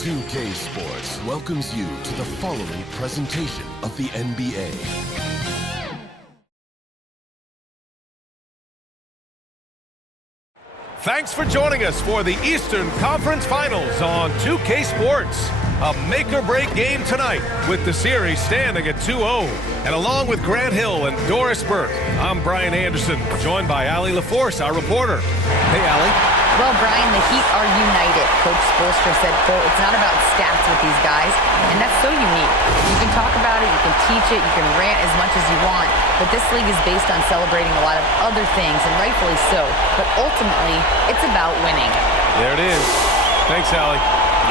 2K Sports welcomes you to the following presentation of the NBA. Thanks for joining us for the Eastern Conference Finals on 2K Sports. A make-or-break game tonight with the series standing at 2-0. And along with Grant Hill and Doris Burke, I'm Brian Anderson, joined by Allie LaForce, our reporter. Hey, Allie. Well, Brian, the Heat are united. Coach Spoelstra said, quote, "It's not about stats with these guys," and that's so unique. You can talk about it, you can teach it, you can rant as much as you want, but this league is based on celebrating a lot of other things, and rightfully so. But ultimately, it's about winning. There it is. Thanks, Allie.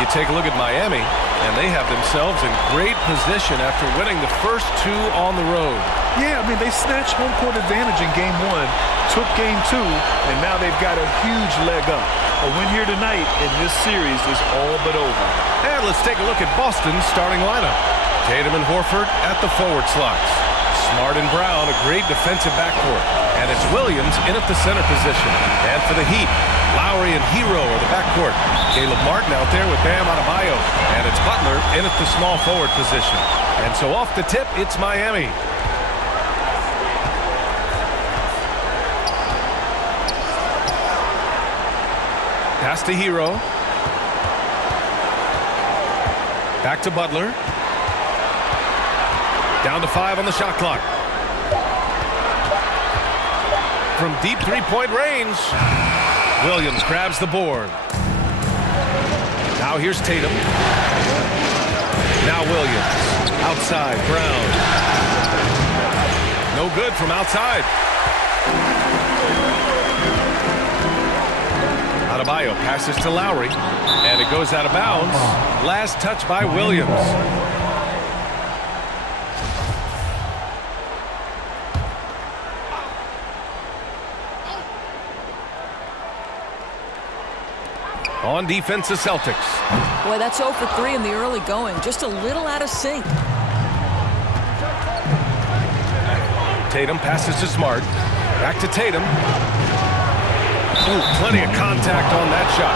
You take a look at Miami, and they have themselves in great position after winning the first two on the road. Yeah, I mean, they snatched home court advantage in Game 1, took Game 2, and now they've got a huge leg up. A win here tonight in this series is all but over. And let's take a look at Boston's starting lineup. Tatum and Horford at the forward slots. Smart and Brown, a great defensive backcourt. And it's Williams in at the center position. And for the Heat, Lowry and Hero are the backcourt. Caleb Martin out there with Bam Adebayo. And it's Butler in at the small forward position. And so off the tip, it's Miami. Pass to Hero. Back to Butler. Down to 5 on the shot clock. From deep three-point range, Williams grabs the board. Now here's Tatum. Now Williams. Outside, Brown. No good from outside. Adebayo passes to Lowry, and it goes out of bounds. Last touch by Williams. On defense, the Celtics. Boy, that's 0 for 3 in the early going. Just a little out of sync. Tatum passes to Smart. Back to Tatum. Ooh, plenty of contact on that shot.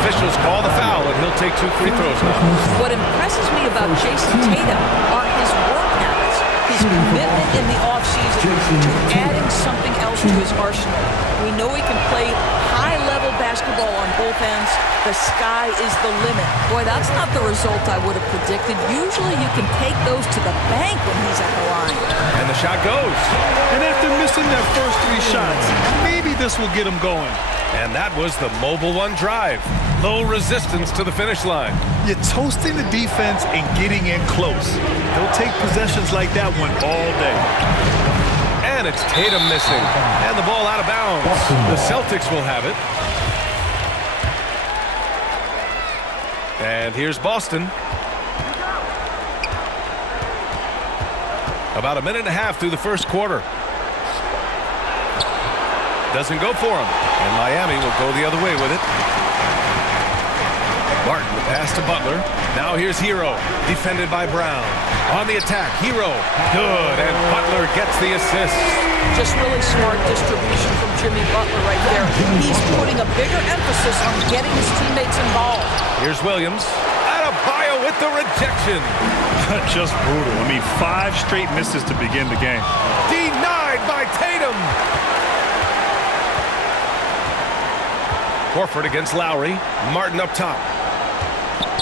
Officials call the foul, and he'll take 2 free throws now. What impresses me about Jason Tatum are his work habits, his commitment in the offseason to adding something else to his arsenal. We know he can play high-level basketball on both ends. The sky is the limit. Boy, that's not the result I would have predicted. Usually you can take those to the bank when he's at the line. And the shot goes. And after missing their first 3 shots, maybe this will get them going. And that was the Mobile One drive. Low resistance to the finish line. You're toasting the defense and getting in close. They'll take possessions like that one all day. And it's Tatum missing. And the ball out of bounds. The Celtics will have it. And here's Boston. About a minute and a half through the first quarter. Doesn't go for him. And Miami will go the other way with it. Martin, the pass to Butler. Now here's Hero, defended by Brown. On the attack, Hero. Good, and Butler gets the assist. Just really smart distribution from Jimmy Butler right there. He's putting a bigger emphasis on getting his teammates involved. Here's Williams. Adebayo with the rejection. Just brutal. I mean, 5 straight misses to begin the game. Denied by Tatum. Horford against Lowry. Martin up top.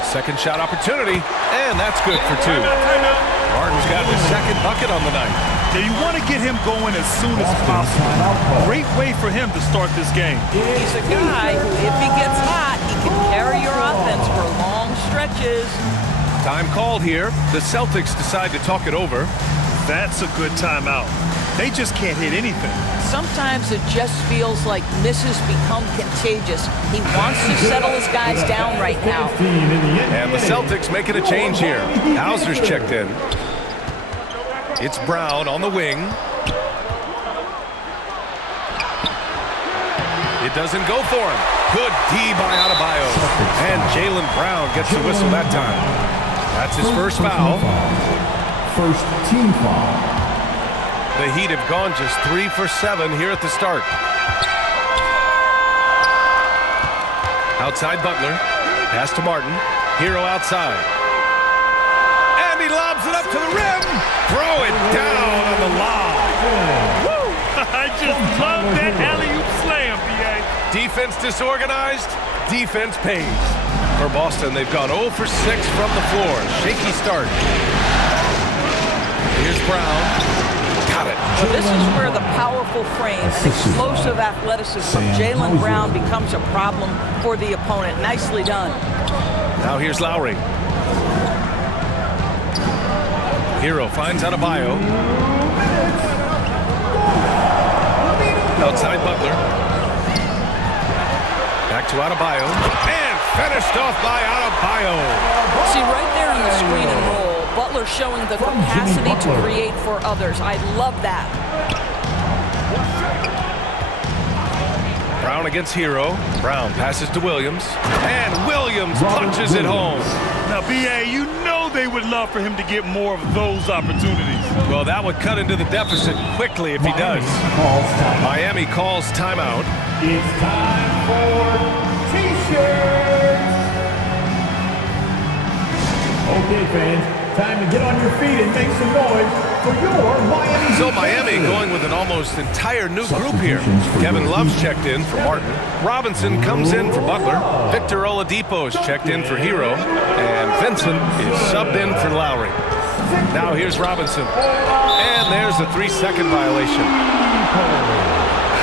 Second shot opportunity, and that's good for 2. Martin's got his second bucket on the night. Now you want to get him going as soon as possible. Great way for him to start this game. He's a guy who, if he gets hot, he can carry your offense for long stretches. Time called here. The Celtics decide to talk it over. That's a good timeout. They just can't hit anything. Sometimes it just feels like misses become contagious. He wants to settle his guys down right now. And the Celtics making a change here. Hauser's checked in. It's Brown on the wing. It doesn't go for him. Good D by Adebayo. And Jaylen Brown gets the whistle that time. That's his first foul. First team foul. The Heat have gone just 3 for 7 here at the start. Outside Butler. Pass to Martin. Hero outside. And he lobs it up to the rim. Throw it down on the lob. Woo! I just love that alley-oop slam, B.A. Defense disorganized. Defense pays. For Boston, they've gone 0 for 6 from the floor. Shaky start. Here's Brown. Got it. Well, this is where the powerful frame and explosive athleticism of Jaylen Brown becomes a problem for the opponent. Nicely done. Now here's Lowry. Hero finds Adebayo. Outside Butler. Back to Adebayo. And finished off by Adebayo. See, right there in the screen and roll, Butler showing the capacity to create for others. I love that. Brown against Hero. Brown passes to Williams. And Williams punches it home. Now, B.A., you know they would love for him to get more of those opportunities. Well, that would cut into the deficit quickly if he does. Miami calls timeout. It's time for T-shirts. Okay, fans, time to get on your feet and make some noise for your Miami. So Miami going with an almost entire new group here. Kevin Love's checked in for Martin. Robinson comes in for Butler. Victor Oladipo is checked in for Hero. And Vincent is subbed in for Lowry. Now here's Robinson. And there's a 3-second violation.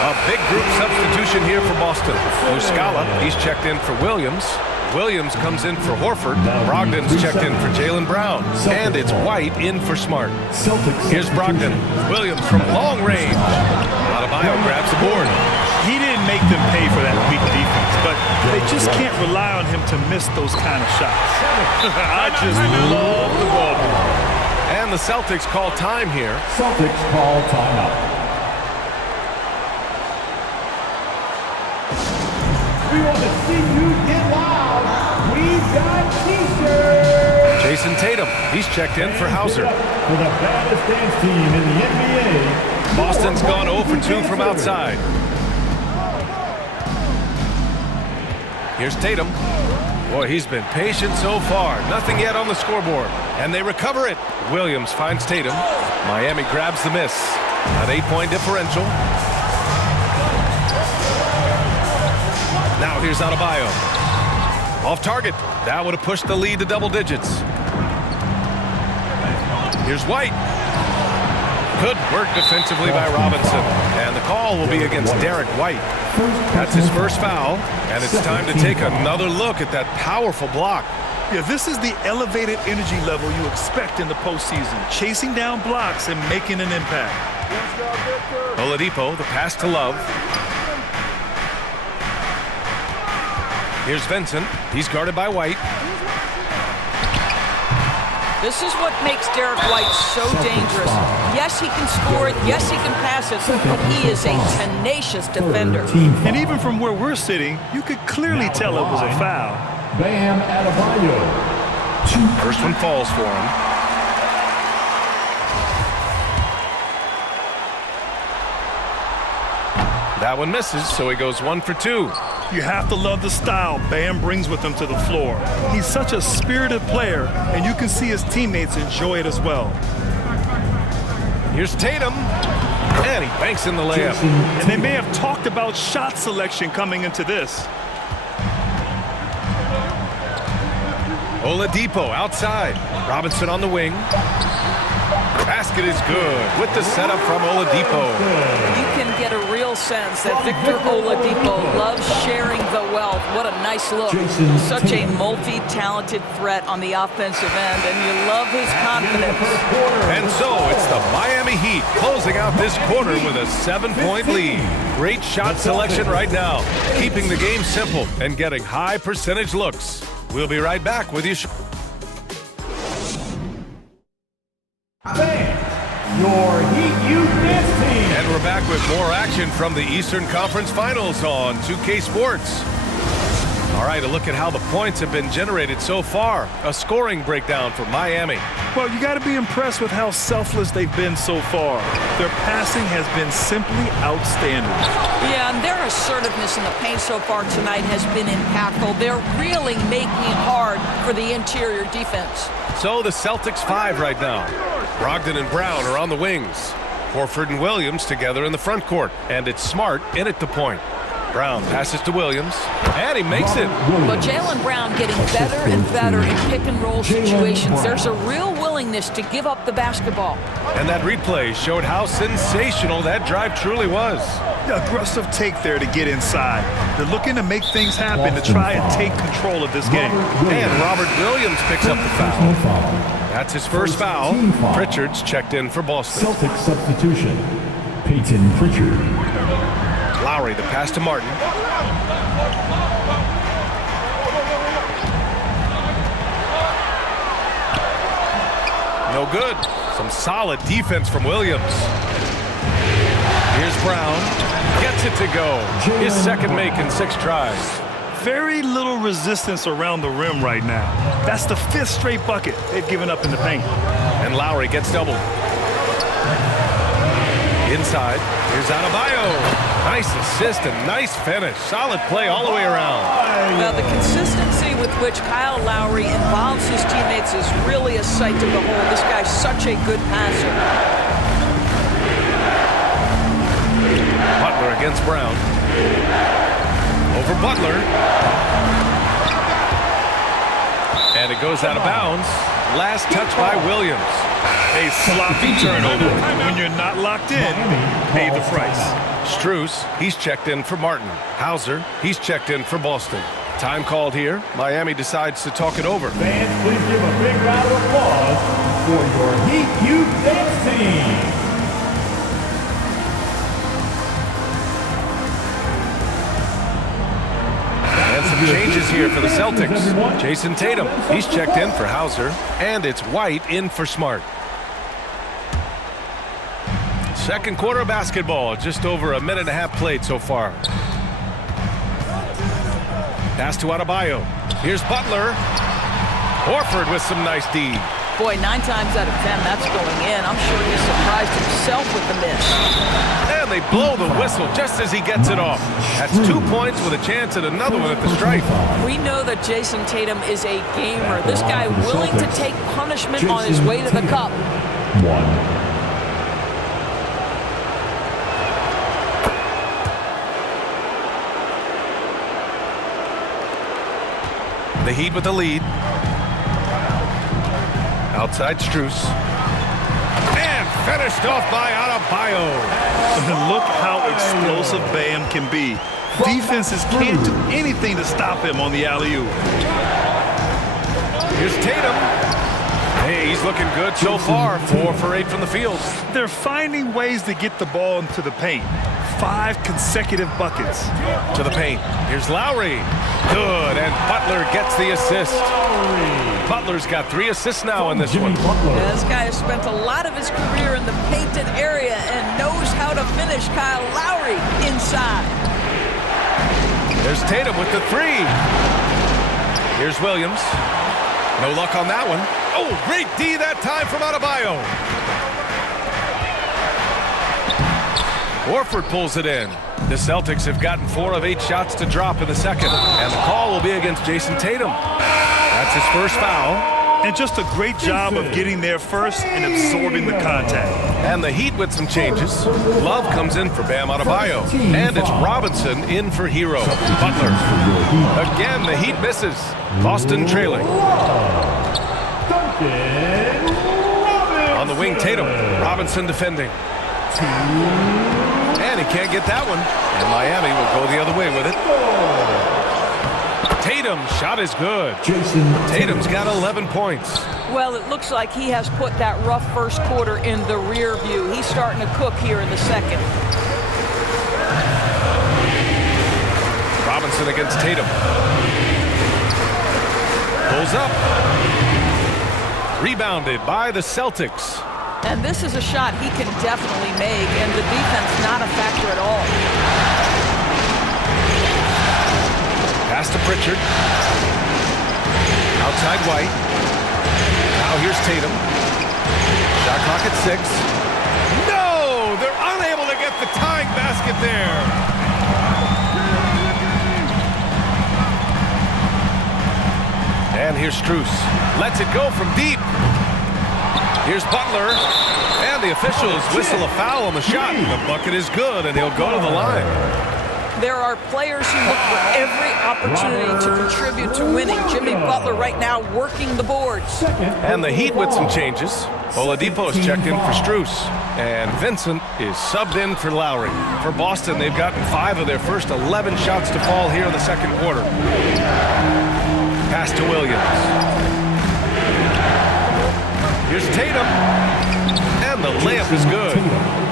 A big group substitution here for Boston. Muscala, he's checked in for Williams. Williams comes in for Horford. Brogdon's checked in for Jaylen Brown. And it's White in for Smart. Here's Brogdon. Williams from long range. Adebayo grabs the board. He didn't make them pay for that weak defense, but they just can't rely on him to miss those kind of shots. I just love the ball. And the Celtics call time here. Celtics call timeout. We want to see you get loud. We've got T-shirts. Jason Tatum, he's checked in for Hauser. For the baddest dance team in the NBA. Boston's gone 0 for 2 from outside. Here's Tatum. Boy, he's been patient so far. Nothing yet on the scoreboard. And they recover it. Williams finds Tatum. Miami grabs the miss. An 8-point differential. Now here's Adebayo. Off target. That would have pushed the lead to double digits. Here's White. Good work defensively by Robinson. And the call will be against Derek White. That's his first foul. And it's time to take another look at that powerful block. Yeah, this is the elevated energy level you expect in the postseason. Chasing down blocks and making an impact. Oladipo, the pass to Love. Here's Vincent. He's guarded by White. This is what makes Derek White so dangerous. Yes, he can score it. Yes, he can pass it. But he is a tenacious defender. And even from where we're sitting, you could clearly tell it was a foul. Bam Adebayo. First one falls for him. That one misses, so he goes 1 for 2. You have to love the style Bam brings with him to the floor. He's such a spirited player, and you can see his teammates enjoy it as well. Here's Tatum, and he banks in the layup. And they may have talked about shot selection coming into this. Oladipo outside. Robinson on the wing. Basket is good with the setup from Oladipo. You can get a real sense that Victor Oladipo loves sharing the wealth. What a nice look. Such a multi-talented threat on the offensive end, and you love his confidence. And so it's the Miami Heat closing out this quarter with a 7-point lead. Great shot selection right now, keeping the game simple and getting high percentage looks. We'll be right back with you. Your Heat Youth Dance Team. And we're back with more action from the Eastern Conference Finals on 2K Sports. All right, a look at how the points have been generated so far. A scoring breakdown for Miami. Well, you got to be impressed with how selfless they've been so far. Their passing has been simply outstanding. Yeah, and their assertiveness in the paint so far tonight has been impactful. They're really making it hard for the interior defense. So the Celtics 5 right now. Brogdon and Brown are on the wings. Horford and Williams together in the front court. And it's Smart in at the point. Brown passes to Williams, and he makes it. But Jaylen Brown getting better and better in pick-and-roll situations. There's a real willingness to give up the basketball. And that replay showed how sensational that drive truly was. Aggressive take there to get inside. They're looking to make things happen to try and take control of this game. And Robert Williams picks up the foul. That's his first foul. Pritchard's checked in for Boston. Celtics substitution. Peyton Pritchard. Lowry, the pass to Martin. No good. Some solid defense from Williams. Here's Brown. Gets it to go. His second make in 6 tries. Very little resistance around the rim right now. That's the 5th straight bucket they've given up in the paint. And Lowry gets doubled. Inside, here's Adebayo. Nice assist and nice finish. Solid play all the way around. Now, the consistency with which Kyle Lowry involves his teammates is really a sight to behold. This guy's such a good passer. Butler against Brown. Over Butler. And it goes out of bounds. Last touch by Williams. A sloppy turnover. When you're not locked in, pay the price. Strus, he's checked in for Martin. Hauser, he's checked in for Boston. Time called here. Miami decides to talk it over. Fans, please give a big round of applause for your Heat Youth Dance Team. And some changes here for the Celtics. Jason Tatum, he's checked in for Hauser. And it's White in for Smart. Second quarter of basketball, just over a minute and a half played so far. Pass to Adebayo. Here's Butler. Horford with some nice D. Boy, 9 times out of 10, that's going in. I'm sure he's surprised himself with the miss. And they blow the whistle just as he gets it off. That's 2 points with a chance at another one at the stripe. We know that Jason Tatum is a gamer. This guy willing to take punishment on his way to the cup. 1. The Heat with the lead. Outside Strus. And finished off by Adebayo. Look how explosive Bam can be. Defenses can't do anything to stop him on the alley-oop. Here's Tatum. Hey, he's looking good so far. 4 for 8 from the field. They're finding ways to get the ball into the paint. 5 consecutive buckets. To the paint. Here's Lowry. Good, and Butler gets the assist. Butler's got 3 assists now in this one. Yeah, this guy has spent a lot of his career in the painted area and knows how to finish. Kyle Lowry inside. There's Tatum with the 3. Here's Williams. No luck on that one. Oh, great D that time from Adebayo. Horford pulls it in. The Celtics have gotten 4 of 8 shots to drop in the second. And the call will be against Jason Tatum. That's his first foul. And just a great job of getting there first and absorbing the contact. And the Heat with some changes. Love comes in for Bam Adebayo. And it's Robinson in for Hero. Butler. Again, the Heat misses. Boston trailing. On the wing, Tatum. Robinson defending. And he can't get that one. And Miami will go the other way with it. Tatum, shot is good. Tatum's got 11 points. Well, it looks like he has put that rough first quarter in the rear view. He's starting to cook here in the second. Robinson against Tatum. Pulls up. Rebounded by the Celtics. And this is a shot he can definitely make, and the defense not a factor at all. Pass to Pritchard. Outside White. Now here's Tatum. Shot clock at 6. No! They're unable to get the tying basket there. And here's Strus. Lets it go from deep. Here's Butler. And the officials whistle a foul on the shot. The bucket is good, and he'll go to the line. There are players who look for every opportunity to contribute to winning. Jimmy Butler right now working the boards. And the Heat with some changes. Oladipo is checked in for Strus. And Vincent is subbed in for Lowry. For Boston, they've gotten 5 of their first 11 shots to fall here in the second quarter. Pass to Williams. Here's Tatum. And the layup is good.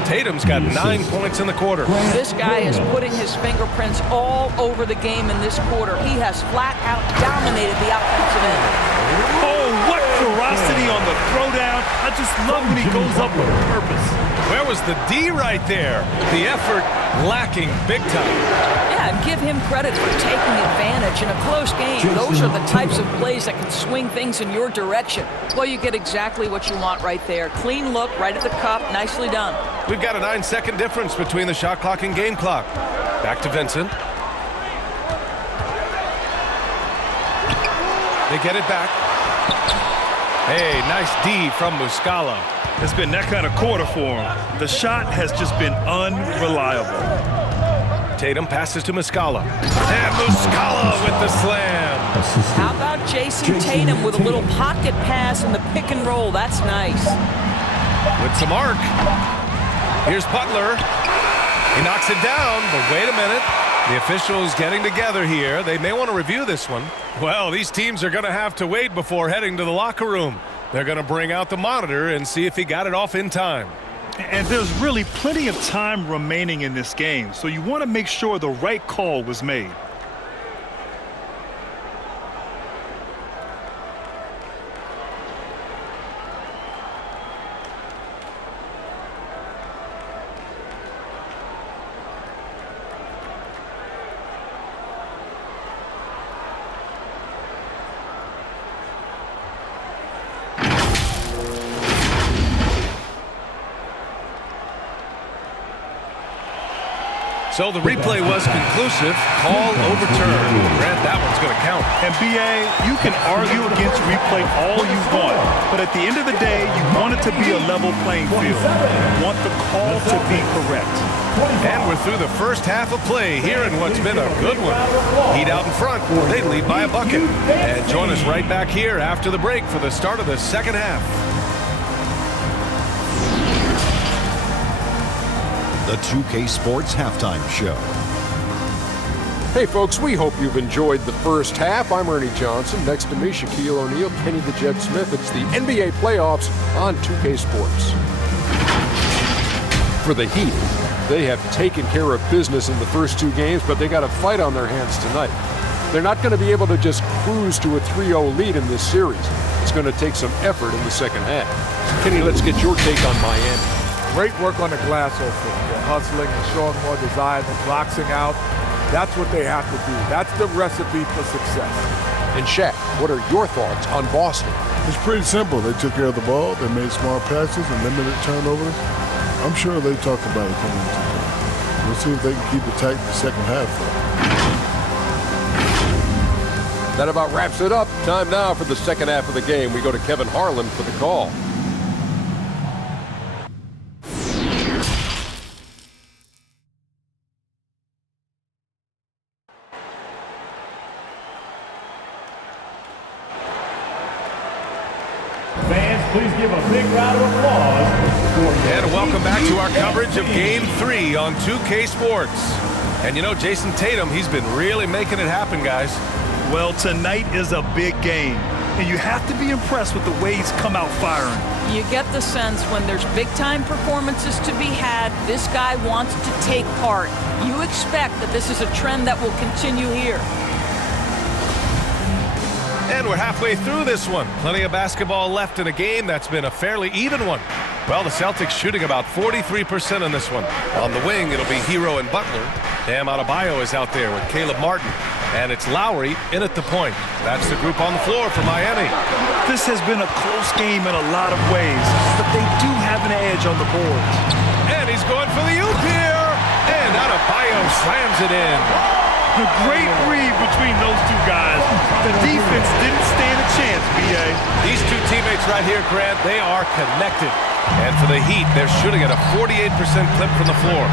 Tatum's got 9 points in the quarter. This guy is putting his fingerprints all over the game in this quarter. He has flat out dominated the offensive end. Oh, what ferocity on the throwdown. I just love when he goes up with purpose. Where was the D right there? The effort lacking big time. Yeah, and give him credit for taking advantage in a close game. Those are the types of plays that can swing things in your direction. Well, you get exactly what you want right there. Clean look, right at the cup, nicely done. We've got a 9-second difference between the shot clock and game clock. Back to Vincent. They get it back. Hey, nice D from Muscala. It's been that kind of quarter for him. The shot has just been unreliable. Tatum passes to Muscala. And Muscala with the slam. How about Jason Tatum with a little pocket pass in the pick and roll? That's nice. With some arc. Here's Butler. He knocks it down, but wait a minute. The officials getting together here. They may want to review this one. Well, these teams are going to have to wait before heading to the locker room. They're going to bring out the monitor and see if he got it off in time. And there's really plenty of time remaining in this game, so you want to make sure the right call was made. So the replay was conclusive. Call overturned. Grant, that one's going to count. And BA, you can argue against replay all you want, but at the end of the day, you want it to be a level playing field. You want the call to be correct. And we're through the first half of play here in what's been a good one. Heat out in front. They lead by a bucket. And join us right back here after the break for the start of the second half. The 2K Sports Halftime Show. Hey folks, we hope you've enjoyed the first half. I'm Ernie Johnson. Next to me, Shaquille O'Neal, Kenny the Jet Smith. It's the NBA playoffs on 2K Sports. For the Heat, they have taken care of business in the first 2 games, but they got a fight on their hands tonight. They're not going to be able to just cruise to a 3-0 lead in this series. It's going to take some effort in the second half. Kenny, let's get your take on Miami. Great work on the glass offense. They're hustling and showing more desire than boxing out. That's what they have to do. That's the recipe for success. And Shaq, what are your thoughts on Boston? It's pretty simple. They took care of the ball. They made smart passes and limited turnovers. I'm sure they talked about it coming into the game. We'll see if they can keep it tight in the second half, though. That about wraps it up. Time now for the second half of the game. We go to Kevin Harlan for the call. Fans, please give a big round of applause. And welcome back to our coverage of Game 3 on 2K Sports. And you know, Jason Tatum, he's been really making it happen, guys. Well, tonight is a big game, and you have to be impressed with the way he's come out firing. You get the sense when there's big-time performances to be had, this guy wants to take part. You expect that this is a trend that will continue here. And we're halfway through this one. Plenty of basketball left in a game that's been a fairly even one. Well, the Celtics shooting about 43% in this one. On the wing, it'll be Hero and Butler. Bam Adebayo is out there with Caleb Martin. And it's Lowry in at the point. That's the group on the floor for Miami. This has been a close game in a lot of ways, but they do have an edge on the boards. And he's going for the oop here. And Adebayo slams it in. A great read between those two guys. The defense didn't stand a chance, B.A. These two teammates right here, Grant, they are connected. And for the Heat, they're shooting at a 48% clip from the floor.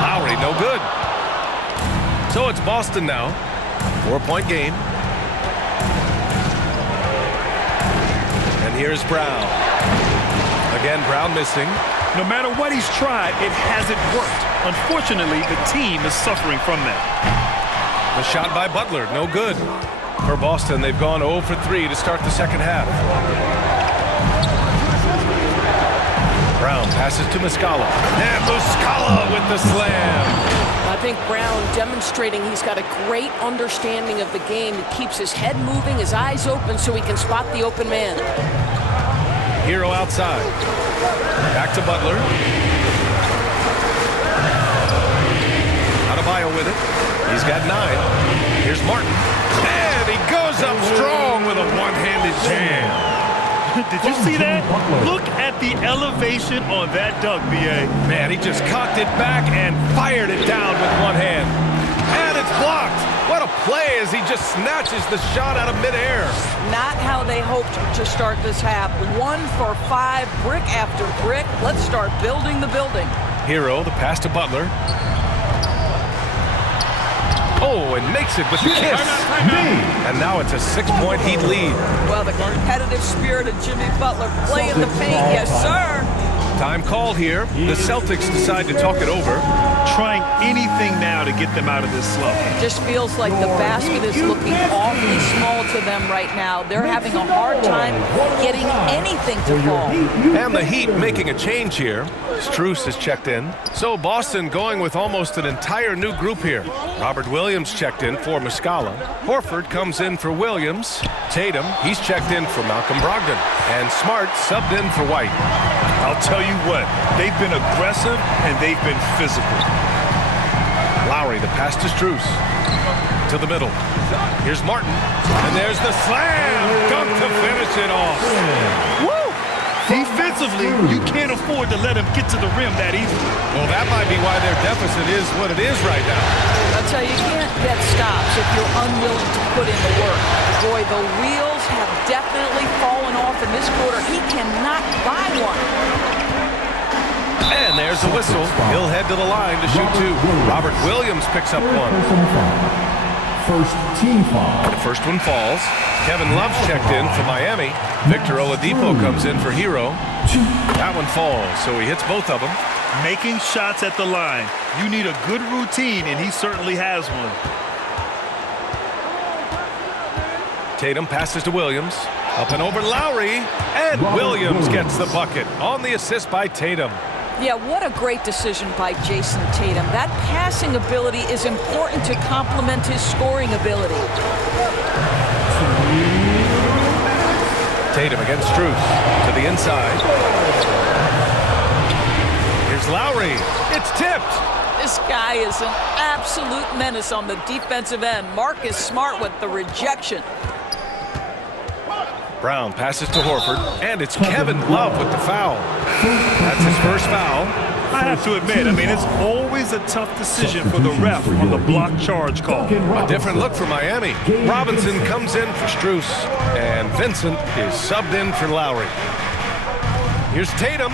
Lowry, no good. So it's Boston now. 4-point game. And here's Brown. Again, Brown missing. No matter what he's tried, it hasn't worked. Unfortunately, the team is suffering from that. The shot by Butler, no good. For Boston, they've gone 0 for 3 to start the second half. Brown passes to Muscala. And Muscala with the slam. I think Brown demonstrating he's got a great understanding of the game. He keeps his head moving, his eyes open so he can spot the open man. Hero outside. Back to Butler. Adebayo with it. He's got 9. Here's Martin. And he goes up strong with a one-handed jam. Did you see that? Look at the elevation on that dunk, B.A. Man, he just cocked it back and fired it down with one hand. And it's blocked. What a play as he just snatches the shot out of midair. Not how they hoped to start this half. 1 for 5, brick after brick. Let's start building the building. Hero, the pass to Butler. Oh, and makes it with the kiss. And now it's a 6-point Heat lead. Well, the competitive spirit of Jimmy Butler playing the paint. Yes, sir. Time called here. The Celtics decide to talk it over. Trying anything now to get them out of this slump. Just feels like the basket is looking awfully small to them right now. They're having a hard time getting anything to fall. And the Heat making a change here. Strus is checked in. So Boston going with almost an entire new group here. Robert Williams checked in for Muscala. Horford comes in for Williams. Tatum, he's checked in for Malcolm Brogdon. And Smart subbed in for White. I'll tell you what, they've been aggressive and they've been physical. Lowry, the pass to Strus. To the middle. Here's Martin. And there's the slam. Dunk to finish it off. Woo! Defensively, you can't afford to let him get to the rim that easily. Well, that might be why their deficit is what it is right now. I'll tell you, you can't get stops if you're unwilling to put in the work. Boy, the wheels have definitely fallen off in this quarter. He cannot buy one. And there's the whistle. He'll head to the line to shoot 2. Robert Williams picks up 1. First team foul. The first one falls. Kevin Love's checked in for Miami. Victor Oladipo comes in for Hero. That one falls, so he hits both of them. Making shots at the line. You need a good routine, and he certainly has one. Tatum passes to Williams. Up and over Lowry. And Williams gets the bucket on the assist by Tatum. Yeah, what a great decision by Jason Tatum. That passing ability is important to complement his scoring ability. Tatum against Strus to the inside. Here's Lowry. It's tipped. This guy is an absolute menace on the defensive end. Marcus Smart with the rejection. Brown passes to Horford, and it's Kevin Love with the foul. That's his first foul. I have to admit, it's always a tough decision for the ref on the block charge call. A different look for Miami. Robinson comes in for Strus, and Vincent is subbed in for Lowry. Here's Tatum.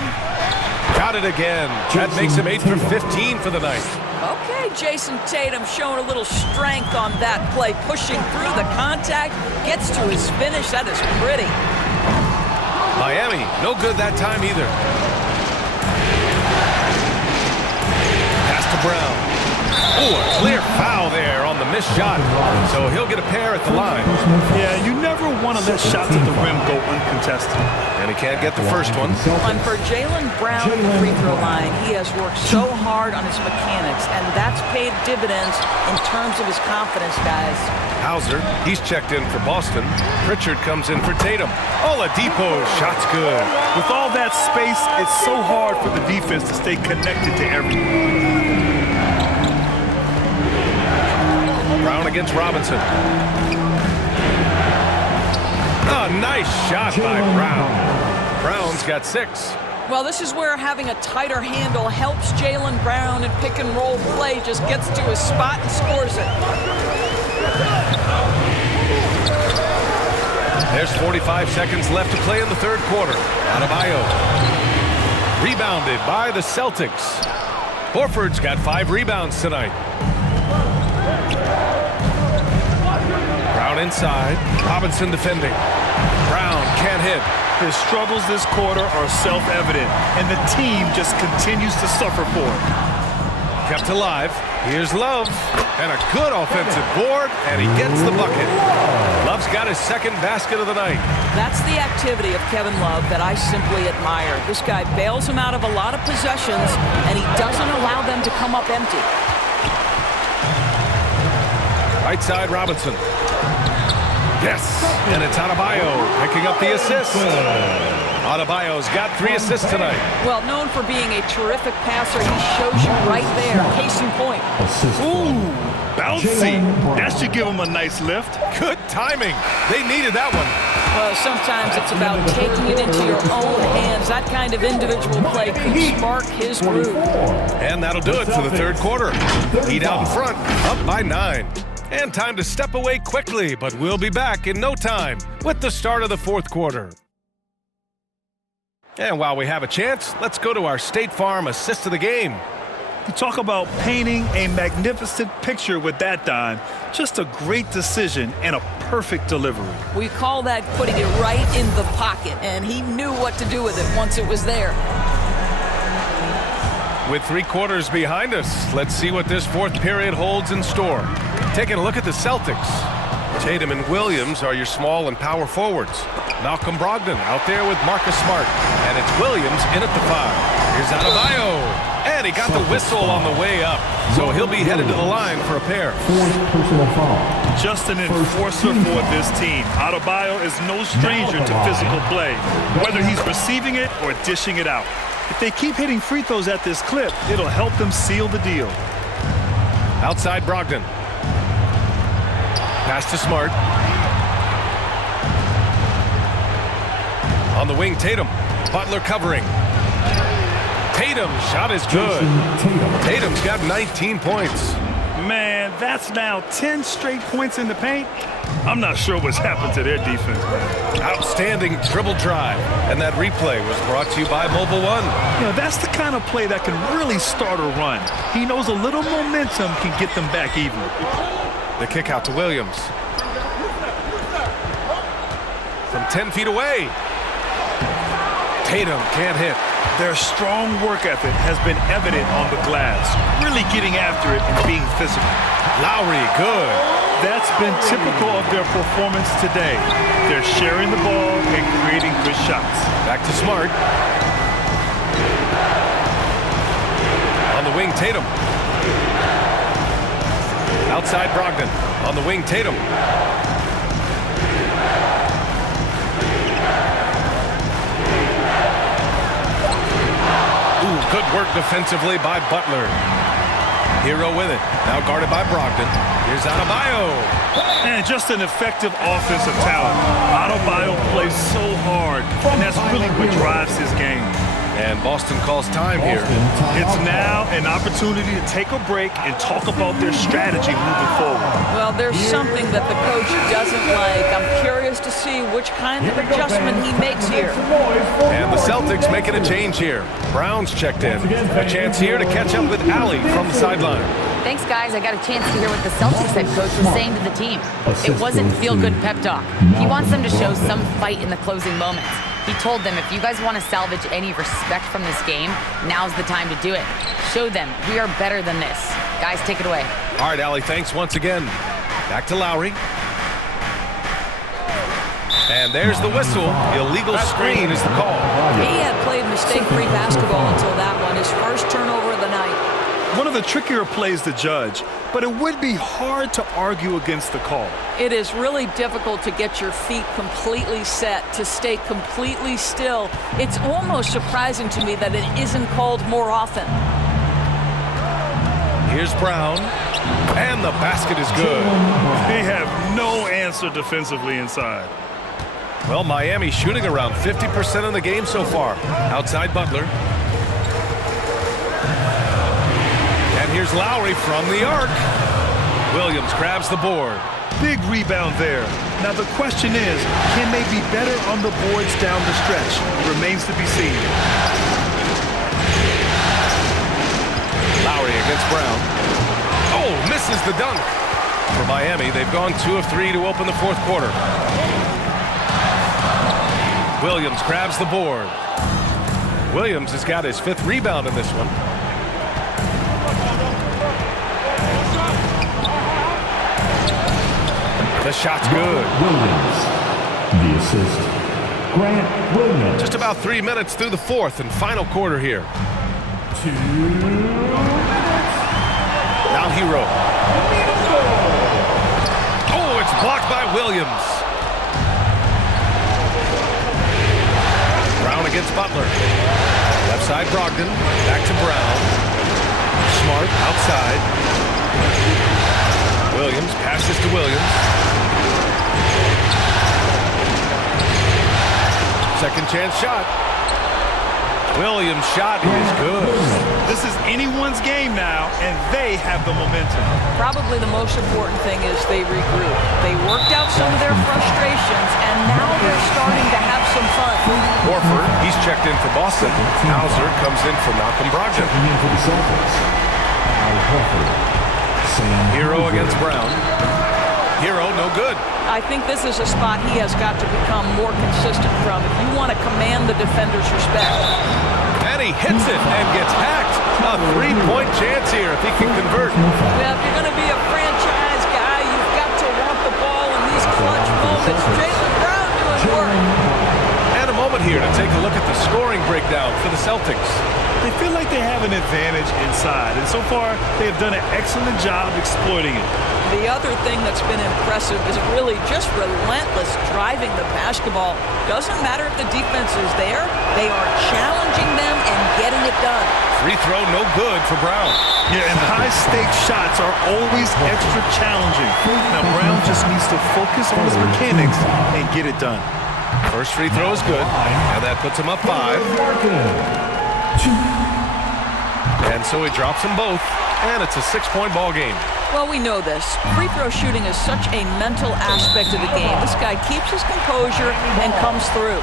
Got it again. That makes him 8 for 15 for the night. Okay, Jason Tatum showing a little strength on that play, pushing through the contact, gets to his finish. That is pretty. Miami, no good that time either. Pass to Brown. Oh, a clear foul there on the missed shot. So he'll get a pair at the line. Yeah, you never want to let shots at the rim go uncontested. And he can't get the first one. And for Jaylen Brown at the free throw line, he has worked so hard on his mechanics, and that's paid dividends in terms of his confidence, guys. Hauser, he's checked in for Boston. Pritchard comes in for Tatum. Oladipo, shot's good. With all that space, it's so hard for the defense to stay connected to everyone. against Robinson. Oh, nice shot by Brown. Brown's got 6. Well, this is where having a tighter handle helps Jaylen Brown in pick-and-roll play. Just gets to his spot and scores it. There's 45 seconds left to play in the third quarter. Adebayo. Rebounded by the Celtics. Horford's got 5 rebounds tonight. Brown inside. Robinson defending. Brown can't hit. His struggles this quarter are self-evident, and the team just continues to suffer for it. Kept alive. Here's Love. And a good offensive board, and he gets the bucket. Love's got his second basket of the night. That's the activity of Kevin Love that I simply admire. This guy bails him out of a lot of possessions, and he doesn't allow them to come up empty. Right side, Robinson. Yes, and it's Adebayo picking up the assist. Adebayo's got 3 assists tonight. Well, known for being a terrific passer, he shows you right there. Case in point. Ooh, bouncy. That should give him a nice lift. Good timing. They needed that one. Well, sometimes it's about taking it into your own hands. That kind of individual play could spark his groove. And that'll do it for the third quarter. Heat out in front, up by 9. And time to step away quickly, but we'll be back in no time with the start of the fourth quarter. And while we have a chance, let's go to our State Farm assist of the game. You talk about painting a magnificent picture with that, Don. Just a great decision and a perfect delivery. We call that putting it right in the pocket, and he knew what to do with it once it was there. With 3 quarters behind us, let's see what this fourth period holds in store. Taking a look at the Celtics. Tatum and Williams are your small and power forwards. Malcolm Brogdon out there with Marcus Smart. And it's Williams in at the 5. Here's Adebayo. And he got the whistle on the way up. So he'll be headed to the line for a pair. Just an enforcer for this team. Adebayo is no stranger to physical play, whether he's receiving it or dishing it out. If they keep hitting free throws at this clip, it'll help them seal the deal. Outside Brogdon. Pass to Smart. On the wing, Tatum. Butler covering. Tatum shot is good. Tatum's got 19 points. Man, that's now 10 straight points in the paint. I'm not sure what's happened to their defense. Outstanding dribble drive. And that replay was brought to you by Mobile One. You know, that's the kind of play that can really start a run. He knows a little momentum can get them back even. The kick out to Williams. From 10 feet away. Tatum can't hit. Their strong work ethic has been evident on the glass, really getting after it and being physical. Lowry, good. That's been typical of their performance today. They're sharing the ball and creating good shots. Back to Smart. On the wing, Tatum. Outside Brogdon. On the wing, Tatum. Good work defensively by Butler. Hero with it. Now guarded by Brogdon. Here's Adebayo. And just an effective offensive talent. Adebayo plays so hard, and that's really what drives his game. And Boston calls time here. It's now an opportunity to take a break and talk about their strategy moving forward. Well, there's something that the coach doesn't like. I'm curious to see which kind of adjustment he makes here. And the Celtics making a change here. Brown's checked in. A chance here to catch up with Allie from the sideline. Thanks, guys. I got a chance to hear what the Celtics head coach was saying to the team. It wasn't feel-good pep talk. He wants them to show some fight in the closing moments. He told them, if you guys want to salvage any respect from this game, now's the time to do it. Show them we are better than this. Guys, take it away. All right, Allie, thanks once again. Back to Lowry. And there's the whistle. Illegal screen is the call. He had played mistake-free basketball until that one. His first turnover of the night. One of the trickier plays to judge, but it would be hard to argue against the call. It is really difficult to get your feet completely set, to stay completely still. It's almost surprising to me that it isn't called more often. Here's Brown. And the basket is good. They have no answer defensively inside. Well, Miami shooting around 50% in the game so far. Outside Butler. And here's Lowry from the arc. Williams grabs the board. Big rebound there. Now the question is, can they be better on the boards down the stretch? It remains to be seen. Lowry against Brown. Oh, misses the dunk. For Miami, they've gone 2 of 3 to open the fourth quarter. Williams grabs the board. Williams has got his 5th rebound in this one. The shot's good. Williams. The assist. Grant Williams. Just about 3 minutes through the fourth and final quarter here. 2 minutes. Now Hero. Oh, it's blocked by Williams. Brown against Butler. Left side Brogdon. Back to Brown. Smart outside. Williams passes to Williams. Second chance shot. Williams' shot is good. This is anyone's game now, and they have the momentum. Probably the most important thing is they regroup. They worked out some of their frustrations, and now they're starting to have some fun. Horford, he's checked in for Boston. Hauser comes in for Malcolm Brogdon. Checking in for the Celtics. Al Horford. Hero against Brown. Hero, no good. I think this is a spot he has got to become more consistent from if you want to command the defender's respect. And he hits it and gets hacked. A 3-point chance here if he can convert. Yeah, if you're going to be a franchise guy, you've got to want the ball in these clutch moments. Jaylen Brown doing work. And a moment here to take a look at the scoring breakdown for the Celtics. They feel like they have an advantage inside, and so far they have done an excellent job exploiting it. The other thing that's been impressive is really just relentless driving the basketball. Doesn't matter if the defense is there, they are challenging them and getting it done. Free throw no good for Brown. Yeah, and high-stakes shots are always extra challenging. Now Brown just needs to focus on his mechanics and get it done. First free throw is good, and that puts him up 5. And so he drops them both, and it's a 6-point ball game. Well, we know this. Free throw shooting is such a mental aspect of the game. This guy keeps his composure and comes through.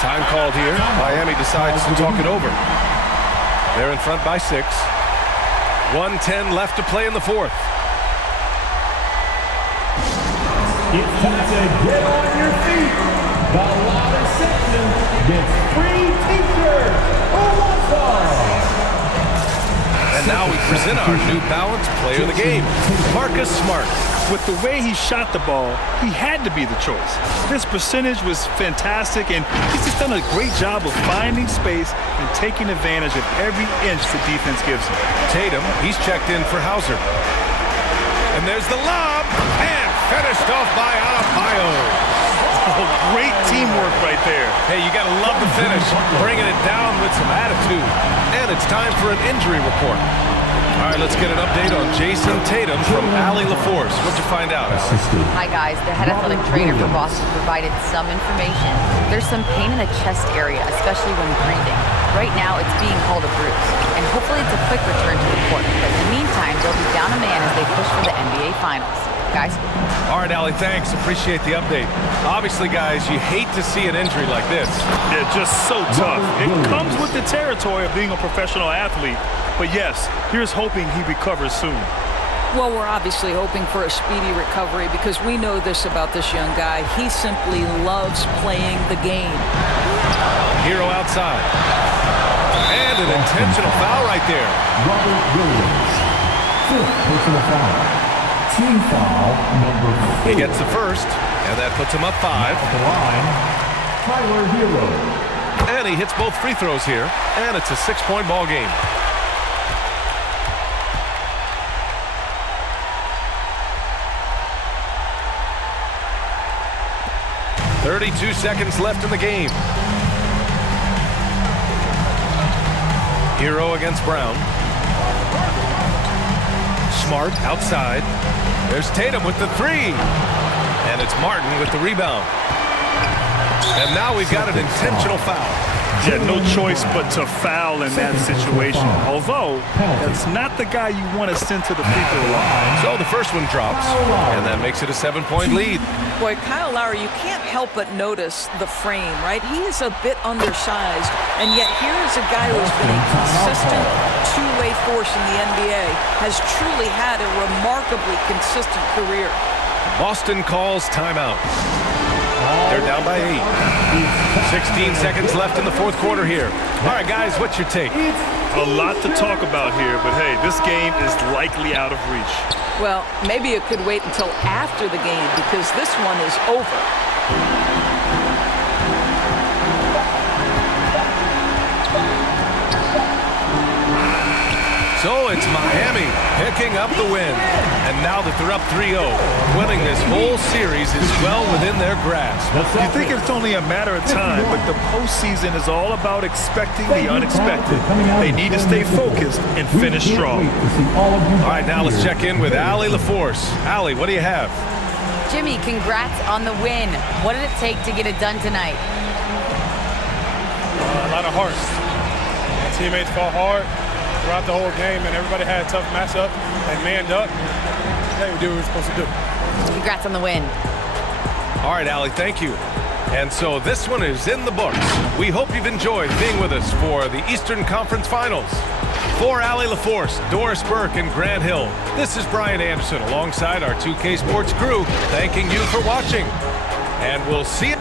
Time called here. Miami decides to talk it over. They're in front by 6. 1:10 left to play in the fourth. It's time to get on your feet. The louder section gets free t-shirts. Who wants some? And now we present our New Balance Player of the Game, Marcus Smart. With the way he shot the ball, he had to be the choice. His percentage was fantastic, and he's just done a great job of finding space and taking advantage of every inch the defense gives him. Tatum, he's checked in for Hauser. And there's the lob, and finished off by Adebayo. Oh, great teamwork right there. Hey, you got to love the finish, bringing it down with some attitude. And it's time for an injury report. All right, let's get an update on Jason Tatum from Allie LaForce. What'd you find out? Hi, guys. The head athletic trainer for Boston provided some information. There's some pain in the chest area, especially when breathing. Right now, it's being called a bruise, and hopefully it's a quick return to the court. But in the meantime, they'll be down a man as they push for the NBA Finals. Guys? All right, Allie, thanks. Appreciate the update. Obviously, guys, you hate to see an injury like this. They're just so tough. It comes with the territory of being a professional athlete. But yes, here's hoping he recovers soon. Well, we're obviously hoping for a speedy recovery because we know this about this young guy. He simply loves playing the game. Hero outside. And an intentional foul right there. Robert Williams. 5th personal foul. Team foul number 4. He gets the first, and that puts him up 5. At the line, Tyler Hero. And he hits both free throws here, and it's a 6-point ball game. .32 seconds left in the game. Hero against Brown. Smart outside. There's Tatum with the three. And it's Martin with the rebound. And now we've got an intentional foul. Yeah, no choice but to foul in that situation. Although, that's not the guy you want to send to the free throw line. So the first one drops, and that makes it a 7-point lead. Boy, Kyle Lowry, you can't help but notice the frame, right? He is a bit undersized, and yet here is a guy who has been a consistent two-way force in the NBA, has truly had a remarkably consistent career. Boston calls timeout. They're down by 8. 16 seconds left in the fourth quarter here. All right, guys, what's your take? A lot to talk about here, but hey, this game is likely out of reach. Well, maybe it could wait until after the game because this one is over. So it's Miami picking up the win. And now that they're up 3-0, winning this whole series is well within their grasp. You think it's only a matter of time, but the postseason is all about expecting the unexpected. They need to stay focused and finish strong. All right, now let's check in with Allie LaForce. Allie, what do you have? Jimmy, congrats on the win. What did it take to get it done tonight? A lot of heart. My teammates fought hard throughout the whole game, and everybody had a tough matchup and manned up. Hey, we do what we're supposed to do. Congrats on the win. All right, Allie, thank you. And so this one is in the books. We hope you've enjoyed being with us for the Eastern Conference Finals. For Allie LaForce, Doris Burke, and Grant Hill, this is Brian Anderson alongside our 2K Sports crew, thanking you for watching. And we'll see you.